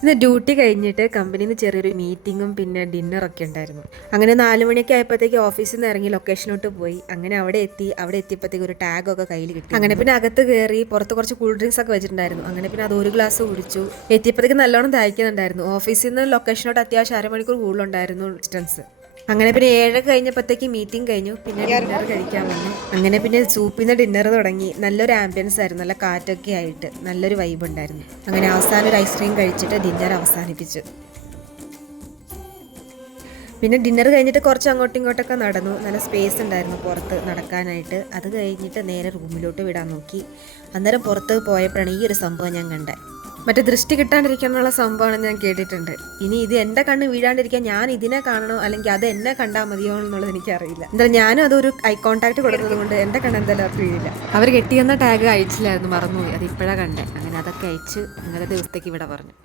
ഇന്ന് ഡ്യൂട്ടി കഴിഞ്ഞിട്ട് കമ്പനിയിൽ നിന്ന് ചെറിയൊരു മീറ്റിങ്ങും പിന്നെ ഡിന്നറൊക്കെ ഉണ്ടായിരുന്നു. അങ്ങനെ 4 മണിയൊക്കെ ആയപ്പോഴത്തേക്ക് ഓഫീസിൽ നിന്ന് ഇറങ്ങി ലൊക്കേഷനോട്ട് പോയി. അങ്ങനെ അവിടെ എത്തിയപ്പോഴത്തേക്ക് ഒരു ടാഗൊക്കെ കയ്യിൽ കിട്ടി. അങ്ങനെ പിന്നെ അകത്ത് കയറി പുറത്ത് കുറച്ച് കൂൾ ഡ്രിങ്ക്സ് ഒക്കെ വെച്ചിട്ടുണ്ടായിരുന്നു. അങ്ങനെ പിന്നെ അത് ഒരു ഗ്ലാസ് കുടിച്ചു. എത്തിയപ്പോഴത്തേക്ക് നല്ലോണം ദാഹിക്കുന്നുണ്ടായിരുന്നു. ഓഫീസിൽ നിന്ന് ലൊക്കേഷനോട്ട് അത്യാവശ്യം അരമണിക്കൂർ കൂടുതലുണ്ടായിരുന്നു ഡിസ്റ്റൻസ്. അങ്ങനെ പിന്നെ 7 കഴിഞ്ഞപ്പോഴത്തേക്ക് മീറ്റിംഗ് കഴിഞ്ഞു. പിന്നെ ഡിന്നർ കഴിക്കാൻ വന്നു. അങ്ങനെ പിന്നെ സൂപ്പിൽ നിന്ന് ഡിന്നർ തുടങ്ങി. നല്ലൊരു ആംബിയൻസ് ആയിരുന്നു, നല്ല കാറ്റൊക്കെ ആയിട്ട് നല്ലൊരു വൈബ് ഉണ്ടായിരുന്നു. അങ്ങനെ അവസാനം ഒരു ഐസ്ക്രീം കഴിച്ചിട്ട് ഡിന്നർ അവസാനിപ്പിച്ചു. പിന്നെ ഡിന്നർ കഴിഞ്ഞിട്ട് കുറച്ച് അങ്ങോട്ടും ഇങ്ങോട്ടൊക്കെ നടന്നു. നല്ല സ്പേസ് ഉണ്ടായിരുന്നു പുറത്ത് നടക്കാനായിട്ട്. അത് കഴിഞ്ഞിട്ട് നേരെ റൂമിലോട്ട് വിടാൻ നോക്കി. അന്നേരം പുറത്ത് പോയപ്പോഴാണ് ഈ ഒരു സംഭവം ഞാൻ കണ്ടത്. മറ്റേ ദൃഷ്ടി കിട്ടാണ്ടിരിക്കാനുള്ള സംഭവമാണ് ഞാൻ കേട്ടിട്ടുണ്ട്. ഇനി ഇത് എൻ്റെ കണ്ണ് വീഴാണ്ടിരിക്കാൻ ഞാൻ ഇതിനെ കാണണോ അല്ലെങ്കിൽ അത് എന്നെ കണ്ടാൽ മതിയോ എന്നുള്ളത് എനിക്കറിയില്ല. എന്തായാലും ഞാനും അതൊരു ഐ കോൺടാക്ട് കൊടുത്തത് കൊണ്ട് എൻ്റെ കണ്ണ് എന്തായാലും അത് വീഴില്ല. അവർ കെട്ടിയെന്ന ടാഗ് അയച്ചില്ലായിരുന്നു, മറന്നുപോയി. അത് ഇപ്പോഴാണ് കണ്ടേ. അങ്ങനെ അതൊക്കെ അയച്ച് ഇന്നലെ ദിവസത്തേക്ക് ഇവിടെ പറഞ്ഞു.